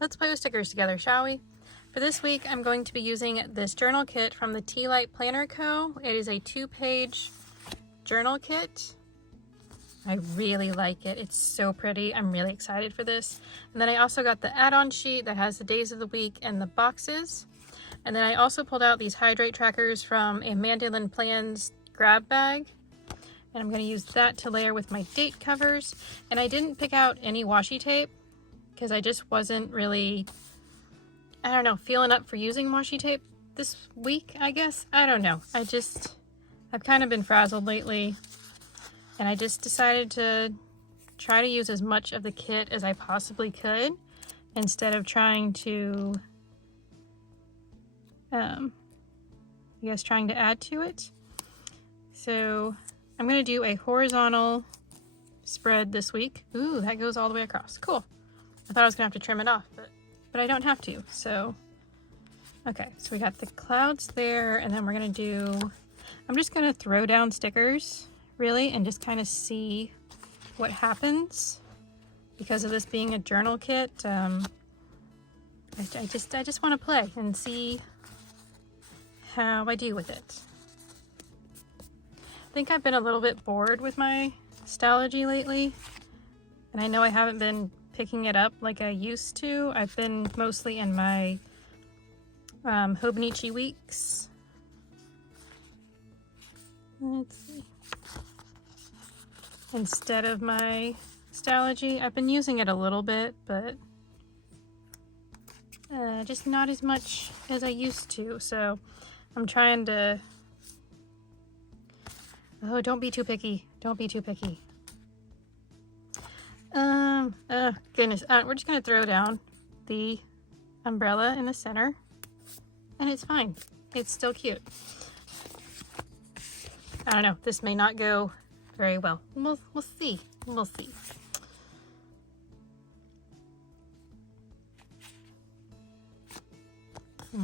let's play with stickers together, shall we? For this week, I'm going to be using this journal kit from the Tealight Planner Co. It is a 2-page journal kit. I really like it. It's so pretty. I'm really excited for this. And then I also got the add-on sheet that has the days of the week and the boxes. And then I also pulled out these hydrate trackers from a Mandolin Plans grab bag. And I'm going to use that to layer with my date covers. And I didn't pick out any washi tape because I just wasn't really, I don't know, feeling up for using washi tape this week, I guess. I don't know. I've kind of been frazzled lately. And I just decided to try to use as much of the kit as I possibly could instead of trying to, trying to add to it. So I'm going to do a horizontal spread this week. Ooh, that goes all the way across. Cool. I thought I was going to have to trim it off, but I don't have to. So, okay, so we got the clouds there, and then we're going to do, I'm just going to throw down stickers, really, and just kind of see what happens. Because of this being a journal kit, I just want to play and see how I do with it. I think I've been a little bit bored with my Stalogy lately, and I know I haven't been picking it up like I used to. I've been mostly in my Hobonichi weeks. Let's see. Instead of my Stalogy, I've been using it a little bit, but just not as much as I used to. So I'm trying to, oh, don't be too picky. Don't be too picky. Goodness, we're just gonna throw down the umbrella in the center, and it's fine. It's still cute. I don't know, this may not go very well. We'll see. We'll see.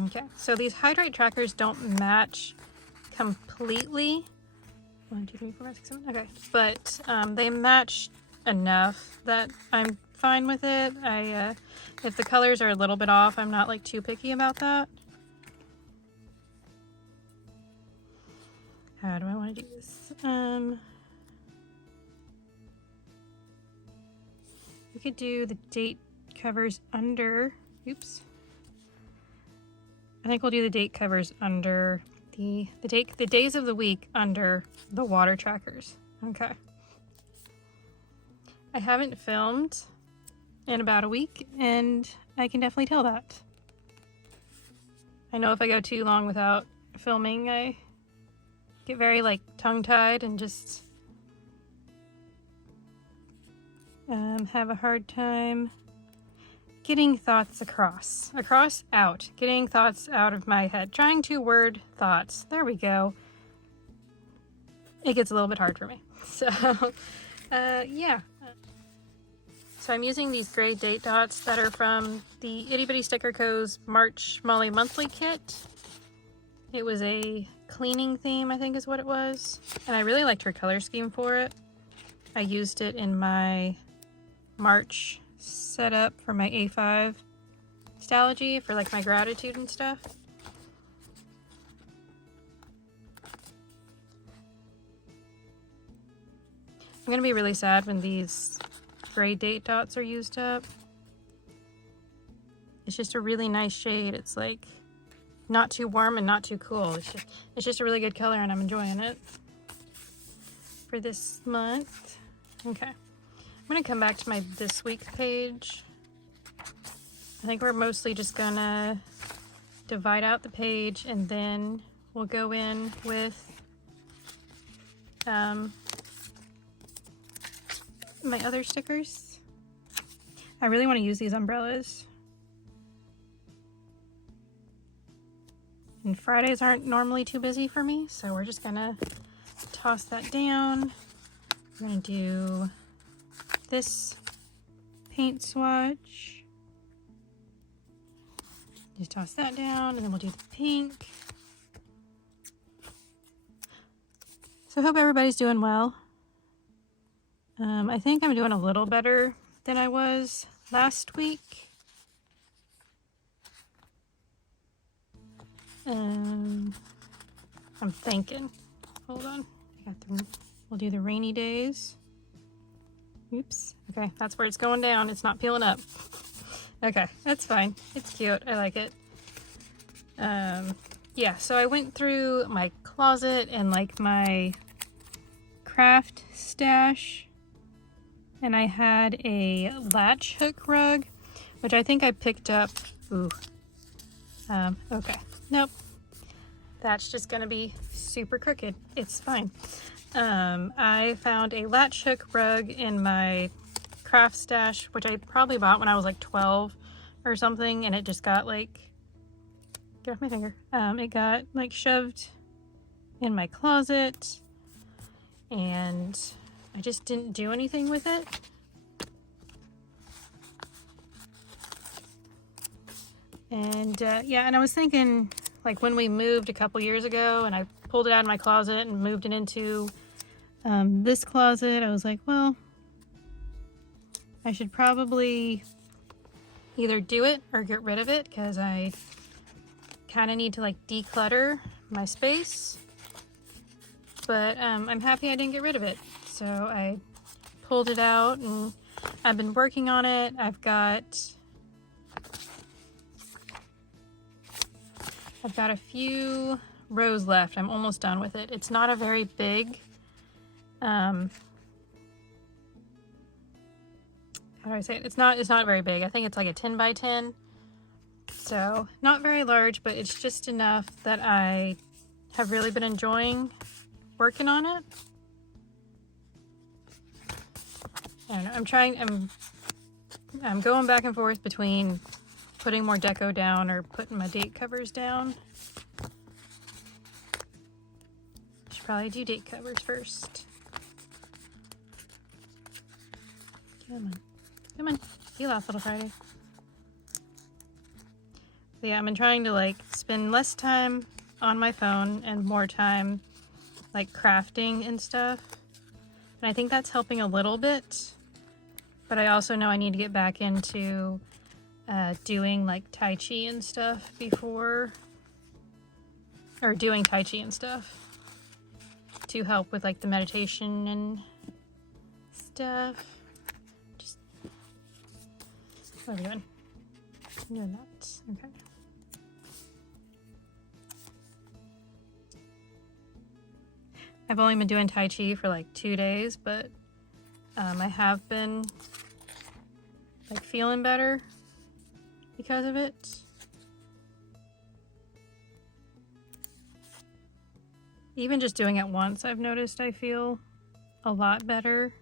Okay, so these hydrate trackers don't match completely. 1, 2, 3, 4, 5, 6, 7. Okay, but they match enough that I'm fine with it. If the colors are a little bit off, I'm not like too picky about that. How do I want to do this? We could do the date covers under, oops. I think we'll do the date covers under the days of the week under the water trackers. Okay. I haven't filmed in about a week, and I can definitely tell that. I know if I go too long without filming, I get very like tongue-tied and just have a hard time getting thoughts getting thoughts out of my head, trying to word thoughts. There we go. It gets a little bit hard for me. So, yeah. So I'm using these gray date dots that are from the Itty Bitty Sticker Co.'s March Molly Monthly Kit. It was a cleaning theme, I think is what it was. And I really liked her color scheme for it. I used it in my March setup for my A5 Stalogy for like my gratitude and stuff. I'm gonna be really sad when these gray date dots are used up. It's just a really nice shade. It's like not too warm and not too cool. It's just a really good color, and I'm enjoying it for this month. Okay, I'm gonna come back to my this week page. I think we're mostly just gonna divide out the page, and then we'll go in with my other stickers. I really want to use these umbrellas. And Fridays aren't normally too busy for me, so we're just gonna toss that down. We're gonna do this paint swatch. Just toss that down, and then we'll do the pink. So I hope everybody's doing well. I think I'm doing a little better than I was last week. I'm thinking. Hold on. We'll do the rainy days. Oops. Okay, that's where it's going down. It's not peeling up. Okay, that's fine. It's cute. I like it. Yeah, so I went through my closet and like my craft stash, and I had a latch hook rug, which I think I picked up. Ooh. Okay. Nope. That's just gonna be super crooked. It's fine. I found a latch hook rug in my craft stash, which I probably bought when I was like 12 or something, and it just got like, get off my finger. It got like shoved in my closet, and I just didn't do anything with it. And yeah, and I was thinking, like when we moved a couple years ago and I pulled it out of my closet and moved it into this closet, I was like, well, I should probably either do it or get rid of it, because I kind of need to like declutter my space. But I'm happy I didn't get rid of it. So I pulled it out and I've been working on it. I've got a few rows left. I'm almost done with it. It's not a very big, how do I say it? It's not very big. I think it's like a 10 by 10. So not very large, but it's just enough that I have really been enjoying working on it. I don't know. I'm going back and forth between putting more deco down or putting my date covers down. Should probably do date covers first. Come on, peel off, little Friday. But yeah, I've been trying to like spend less time on my phone and more time like crafting and stuff. And I think that's helping a little bit. But I also know I need to get back into doing like Tai Chi and stuff doing Tai Chi and stuff to help with like the meditation and stuff. What are we doing? I'm doing that. Okay. I've only been doing Tai Chi for like 2 days, but I have been like feeling better because of it. Even just doing it once, I've noticed I feel a lot better.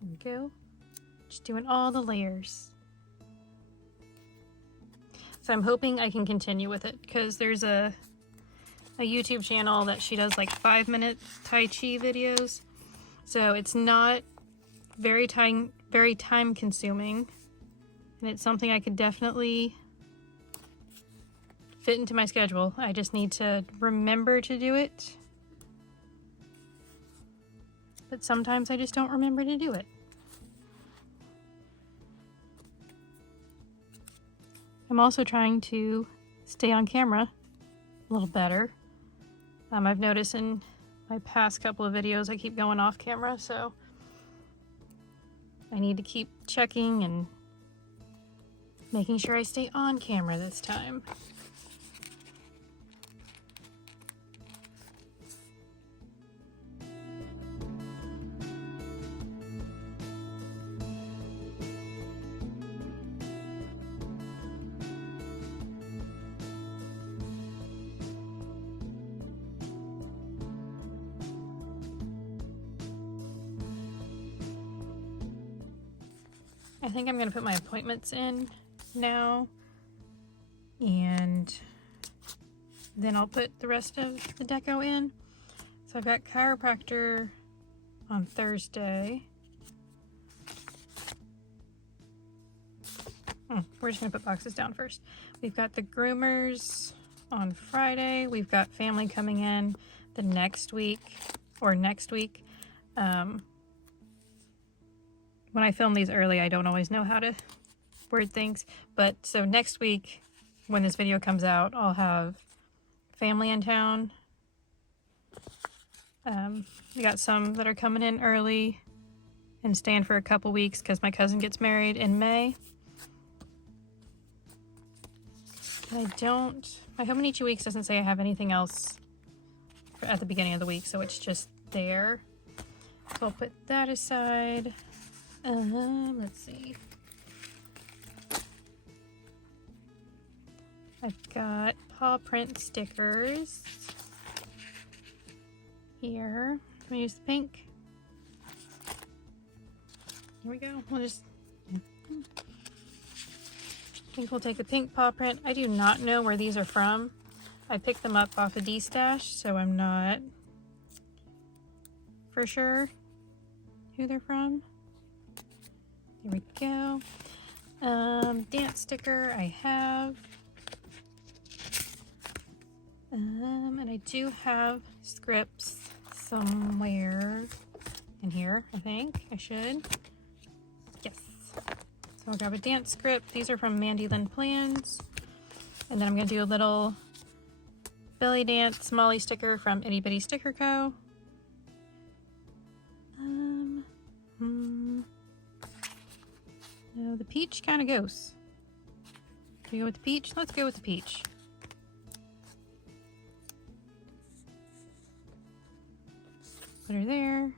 There we go. Just doing all the layers. So I'm hoping I can continue with it, because there's a YouTube channel that she does like 5-minute Tai Chi videos. So it's not very time consuming, and it's something I could definitely fit into my schedule. I just need to remember to do it. But sometimes I just don't remember to do it. I'm also trying to stay on camera a little better. I've noticed in my past couple of videos I keep going off camera, so I need to keep checking and making sure I stay on camera this time. I think I'm going to put my appointments in now, and then I'll put the rest of the deco in. So I've got chiropractor on Thursday. We're just going to put boxes down first. We've got the groomers on Friday. We've got family coming in the next week. When I film these early, I don't always know how to word things. But so next week, when this video comes out, I'll have family in town. We got some that are coming in early and staying for a couple weeks because my cousin gets married in May. My Hominichi Weeks doesn't say I have anything else at the beginning of the week, so it's just there. So I'll put that aside. Let's see. I've got paw print stickers here. I'm gonna use the pink. Here we go. I think we'll take the pink paw print. I do not know where these are from. I picked them up off a D-stash, so I'm not for sure who they're from. Here we go. Dance sticker I have. And I do have scripts somewhere in here, I think. I should. Yes. So I'll grab a dance script. These are from Mandy Lynn Plans. And then I'm going to do a little belly dance Molly sticker from Itty Bitty Sticker Co. No, the peach kind of goes. Do we go with the peach? Let's go with the peach. Put her there.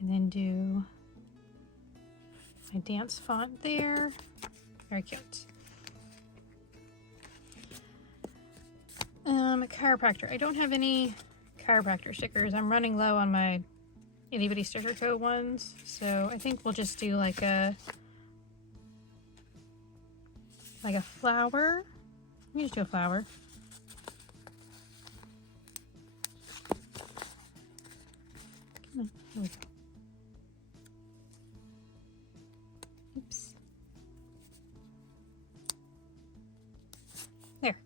And then do my dance font there. Very cute. A chiropractor. I don't have any chiropractor stickers. I'm running low on my Itty Bitty Sticker Co. ones, so I think we'll just do like a flower. Let me just do a flower. Come on, here we go. Oops. There.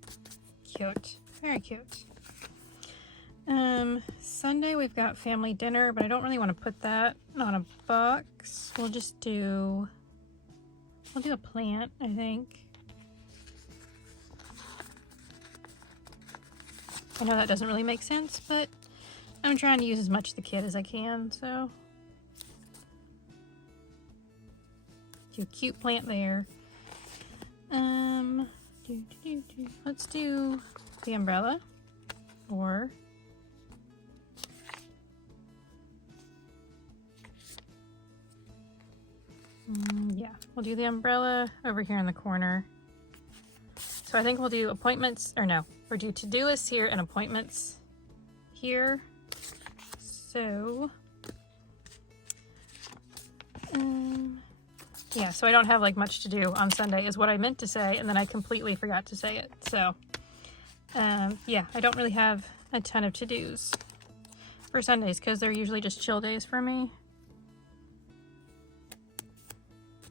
Cute. Very cute. Sunday we've got family dinner, but I don't really want to put that on a box. We'll do a plant, I think. I know that doesn't really make sense, but I'm trying to use as much of the kit as I can, so. Do a cute plant there. Let's do the umbrella, or yeah, we'll do the umbrella over here in the corner. So I think we'll do appointments, or no, we'll do to-do lists here and appointments here. So, yeah, so I don't have like much to do on Sunday is what I meant to say, and then I completely forgot to say it. So, yeah, I don't really have a ton of to-dos for Sundays because they're usually just chill days for me.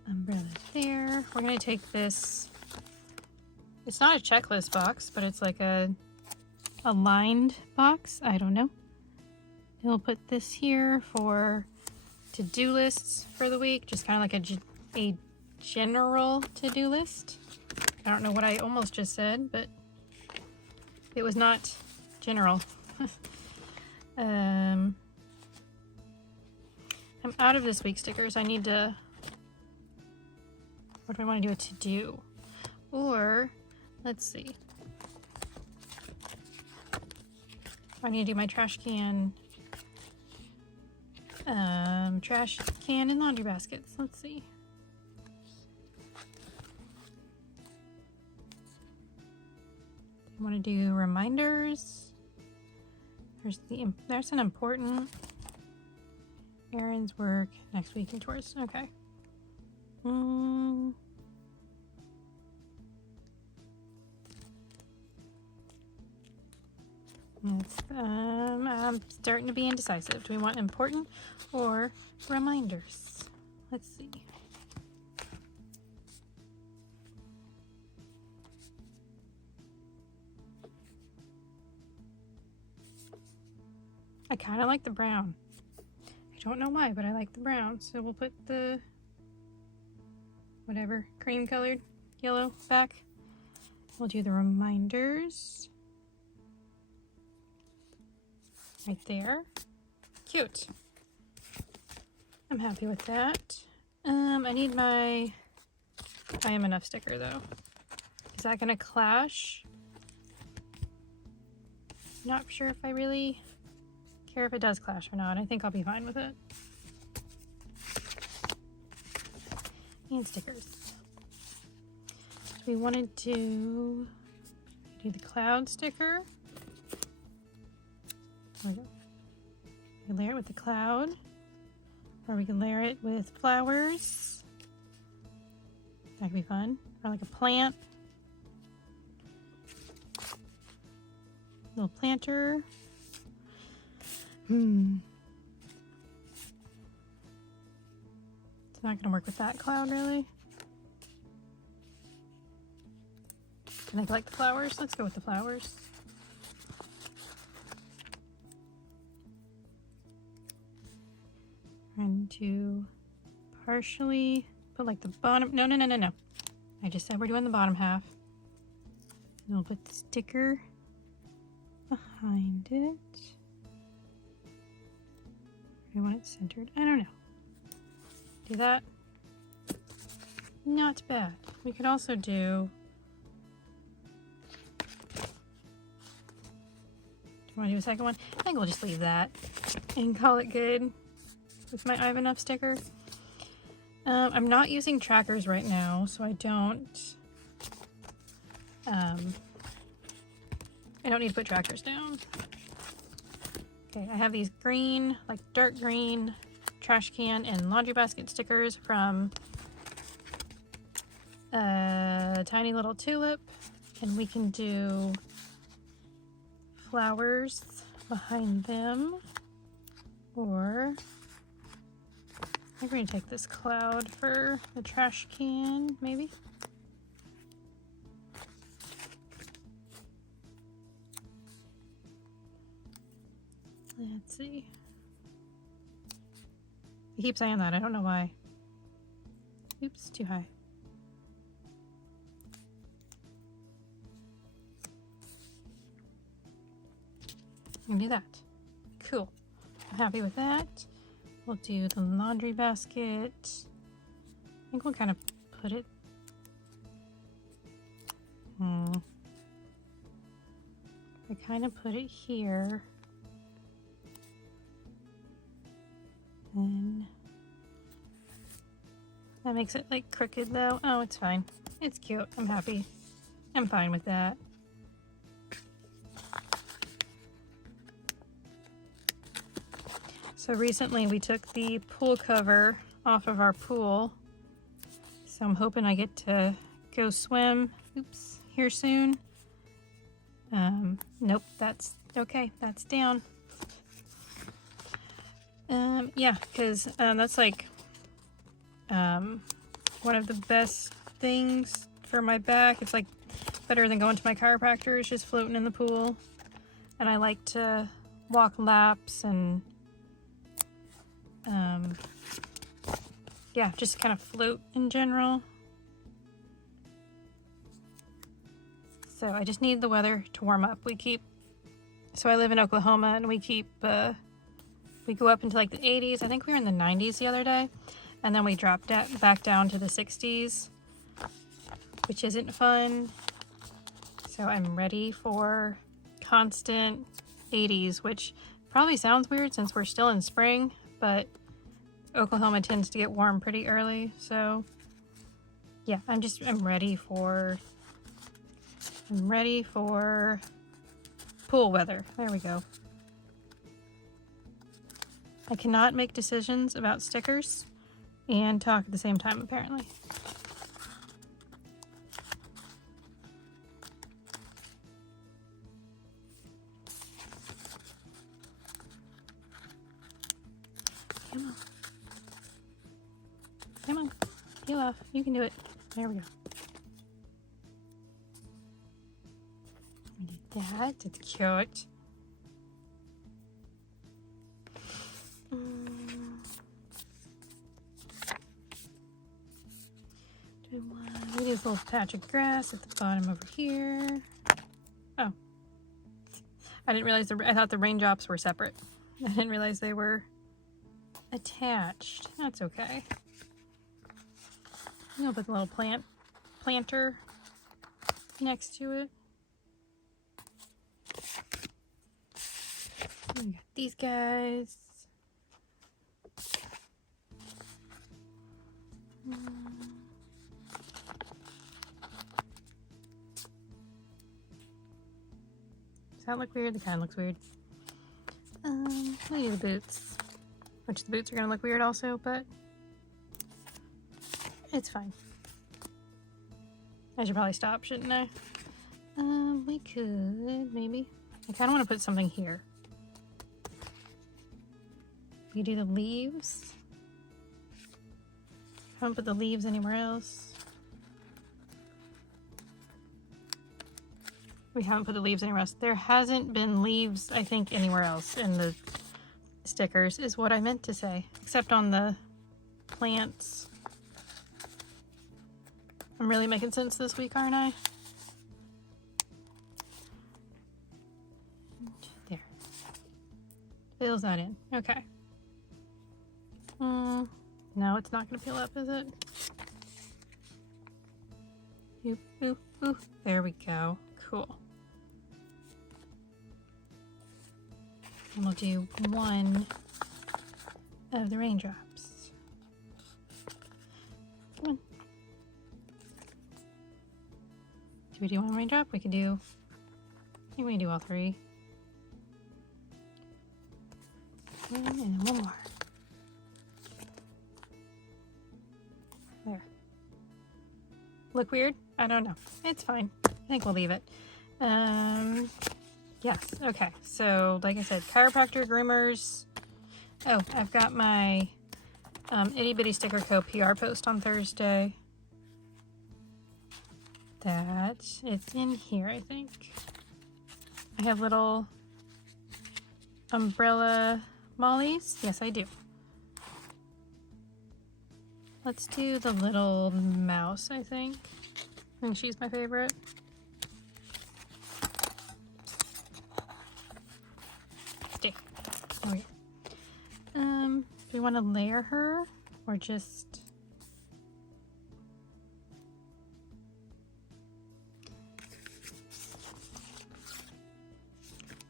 Umbrella there. We're gonna take this. It's not a checklist box, but it's like a lined box. I don't know. And we'll put this here for to-do lists for the week, just kind of like a general to-do list. I don't know what I almost just said, but it was not general. I'm out of this week's stickers. I need to. What do I want to do a to-do? Or let's see. I need to do my trash can and laundry baskets. Let's see. I want to do reminders. There's an important errands, work, next week, and tours. Okay. I'm starting to be indecisive. Do we want important or reminders? Let's see. I kind of like the brown. I don't know why, but I like the brown. So we'll put the whatever cream colored yellow back. We'll do the reminders right there. Cute. I'm happy with that. I need my I am enough sticker though. Is that gonna clash? Not sure if I really care if it does clash or not. I think I'll be fine with it. And stickers. So we wanted to do the cloud sticker. There we go. We can layer it with the cloud, or we can layer it with flowers. That could be fun. Or like a plant. Little planter. It's not gonna work with that cloud really. I think I like the flowers. Let's go with the flowers. And to partially put like the bottom. No. I just said we're doing the bottom half. And we'll put the sticker behind it. I want it centered. I don't know. Do that. Not bad. We could also do. Do you want to do a second one? I think we'll just leave that and call it good with my I have enough sticker. I'm not using trackers right now, so I don't need to put trackers down. Okay, I have these green, like dark green trash can and laundry basket stickers from a tiny little tulip, and we can do flowers behind them, or I think we're gonna take this cloud for the trash can, maybe. Let's see. I keep saying that, I don't know why. Oops, too high. I'm gonna do that. Cool. I'm happy with that. We'll do the laundry basket. I think we'll kind of put it. I kind of put it here. And that makes it like crooked though. Oh, it's fine. It's cute. I'm happy. I'm fine with that. So recently we took the pool cover off of our pool. So I'm hoping I get to go swim, here soon. Nope, that's okay. That's down. Yeah, because that's like one of the best things for my back. It's like better than going to my chiropractor. It's just floating in the pool. And I like to walk laps and yeah, just kind of float in general. So I just need the weather to warm up. So I live in Oklahoma, and we go up into like the 80s. I think we were in the 90s the other day, and then we dropped back down to the 60s, which isn't fun. So I'm ready for constant 80s, which probably sounds weird since we're still in spring, but Oklahoma tends to get warm pretty early. So yeah, I'm ready for pool weather. There we go. I cannot make decisions about stickers and talk at the same time, apparently. Come on. Come on. Peel off. You can do it. There we go. That. It's cute. We do This little patch of grass at the bottom over here. Oh. I didn't realize, I thought the raindrops were separate. I didn't realize they were attached. That's okay. I'll put a little planter next to it. We got these guys. Does that look weird? The kind looks weird. Let me do the boots. Which the boots are gonna look weird also, but it's fine. I should probably stop, shouldn't I? We could, maybe. I kinda wanna put something here. We do the leaves. I haven't put the leaves anywhere else. We haven't put the leaves anywhere else. There hasn't been leaves, I think, anywhere else in the stickers, is what I meant to say. Except on the plants. I'm really making sense this week, aren't I? There. Fills that in. Okay. No, it's not going to peel up, is it? Oop, oop, oop. There we go. Cool. And we'll do one of the raindrops. Come on. Do we do one raindrop? We can do, I think we can do all three. And then one more. There. Look weird? I don't know. It's fine. I think we'll leave it. Yes. Okay. So, like I said, chiropractor, groomers. Oh, I've got my Itty Bitty Sticker Co. PR post on Thursday. It's in here, I think. I have little umbrella mollies. Yes, I do. Let's do the little mouse, I think. I think she's my favorite. Stick. Oh, yeah. Do we want to layer her or just...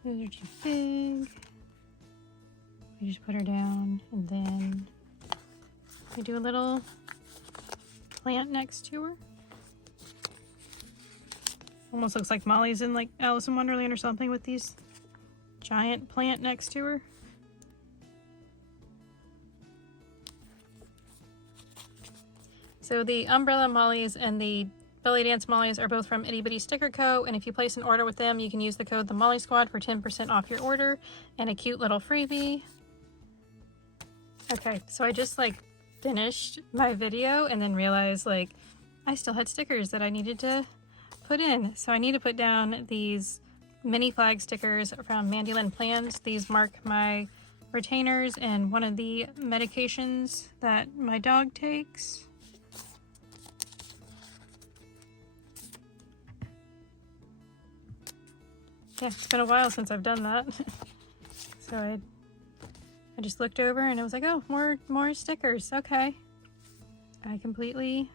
Those are too big. We just put her down and then we do a little plant next to her. Almost looks like Molly's in like Alice in Wonderland or something with these giant plant next to her. So the umbrella mollies and the belly dance mollies are both from Itty Bitty Sticker Co. And if you place an order with them, you can use the code The Molly Squad for 10% off your order and a cute little freebie. Okay, so I just like finished my video and then realized like I still had stickers that I needed to put in. So I need to put down these mini flag stickers from Mandyland Plans. These mark my retainers and one of the medications that my dog takes. Yeah, it's been a while since I've done that. So I just looked over and it was like, oh, more stickers. Okay. I completely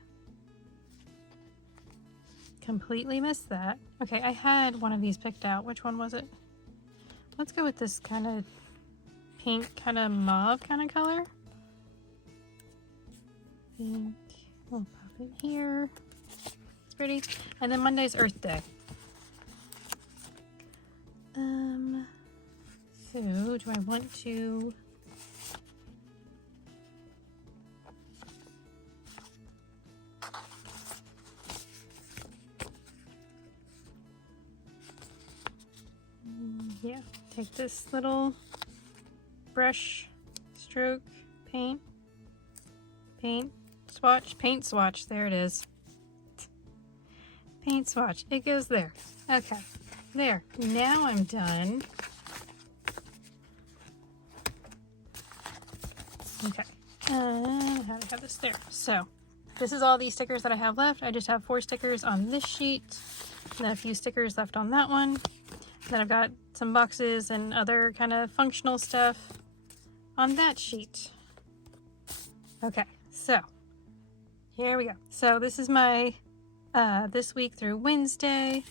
missed that. Okay, I had one of these picked out. Which one was it? Let's go with this kind of pink, kind of mauve kind of color. Pink. We'll pop it here. It's pretty. And then Monday's Earth Day. So do I want to... Yeah, take this little brush stroke paint swatch, there it is. Paint swatch, it goes there. Okay, there, now I'm done. Okay, how do I have this there? So this is all these stickers that I have left. I just have 4 stickers on this sheet, and then a few stickers left on that one. Then I've got some boxes and other kind of functional stuff on that sheet. Okay, so here we go. So this is my this week through Wednesday,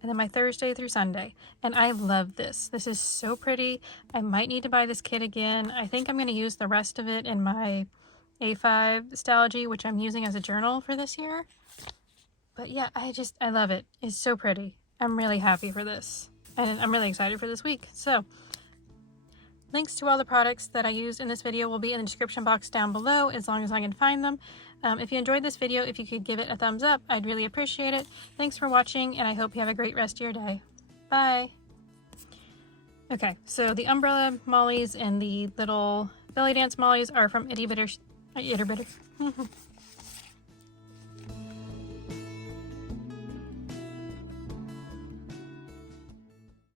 and then my Thursday through Sunday. And I love this. This is so pretty. I might need to buy this kit again. I think I'm going to use the rest of it in my A5 Stalogy, which I'm using as a journal for this year. But yeah, I love it. It's so pretty. I'm really happy for this. And I'm really excited for this week. So, links to all the products that I used in this video will be in the description box down below, as long as I can find them. If you enjoyed this video, if you could give it a thumbs up, I'd really appreciate it. Thanks for watching, and I hope you have a great rest of your day. Bye! Okay, so the umbrella mollies and the little belly dance mollies are from Itty Bitter.